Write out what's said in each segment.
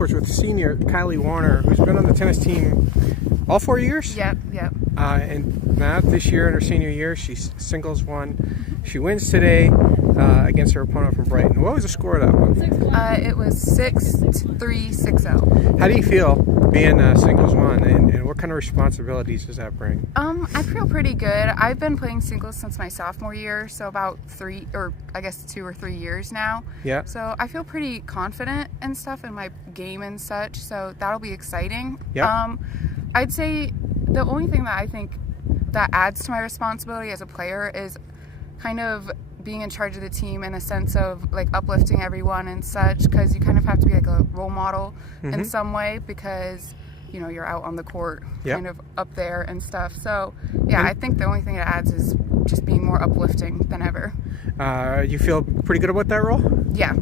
With senior Kylie Warner, who's been on the tennis team all 4 years. Yep. And now this year in her senior year, she's singles won. She wins today against her opponent from Brighton. What was the score of that one? It was 6-3, 6-0. How do you feel being singles won, and what kind of responsibilities does that bring? I feel pretty good. I've been playing singles since my sophomore year, so about 2 or 3 years now. Yeah. So I feel pretty confident and stuff in my game and such, so that'll be exciting. Yeah. I'd say the only thing that I think that adds to my responsibility as a player is kind of being in charge of the team in a sense of like uplifting everyone and such, because you kind of have to be like a role model in some way, because you know you're out on the court kind of up there and stuff. So yeah, I think the only thing it adds is just being more uplifting than ever. You feel pretty good about that role? Yeah.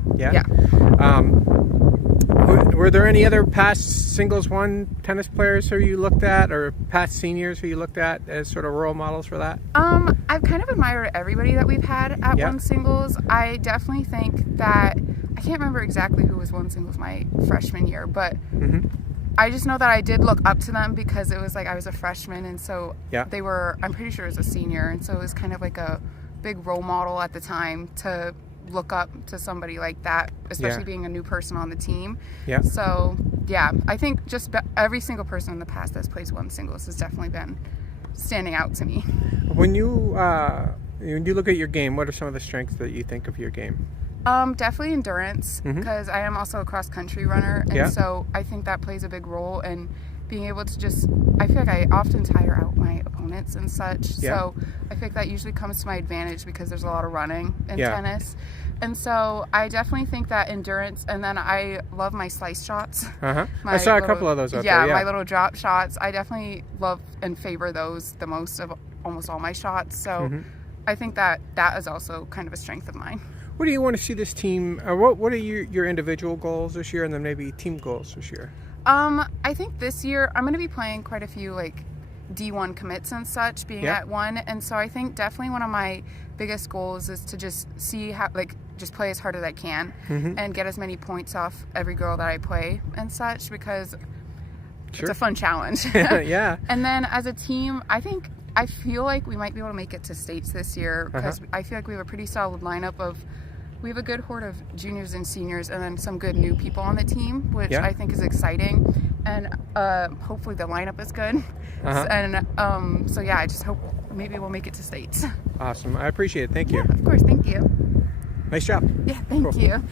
Were there any other past singles won tennis players who you looked at, or past seniors who you looked at as sort of role models for that? I've kind of admired everybody that we've had at One Singles. I definitely think that, I can't remember exactly who was One Singles my freshman year, but I just know that I did look up to them because it was like I was a freshman, and so they were, I'm pretty sure it was a senior, and so it was kind of like a big role model at the time to look up to somebody like that, especially being a new person on the team. So yeah, I think just every single person in the past that's played One Singles has definitely been standing out to me. When you look at your game, what are some of the strengths that you think of your game? Definitely endurance, because I am also a cross country runner, and so I think that plays a big role in being able to just, I feel like I often tire out my opponents and such, so I think that usually comes to my advantage because there's a lot of running in tennis. And so I definitely think that endurance, and then I love my slice shots. I saw a couple of those out there. My little drop shots. I definitely love and favor those the most of almost all my shots. So I think that is also kind of a strength of mine. What do you want to see this team, what are your individual goals this year, and then maybe team goals this year? I think this year I'm going to be playing quite a few like D1 commits and such, being at one, and so I think definitely one of my biggest goals is to just see how, like, just play as hard as I can and get as many points off every girl that I play and such, because it's a fun challenge. And then as a team, I feel like we might be able to make it to states this year, because I feel like we have a pretty solid lineup of, we have a good horde of juniors and seniors, and then some good new people on the team, which I think is exciting. And hopefully the lineup is good. And so yeah, I just hope maybe we'll make it to states. Awesome. I appreciate it. Thank you. Of course. Thank you. Nice job. Yeah, thank you.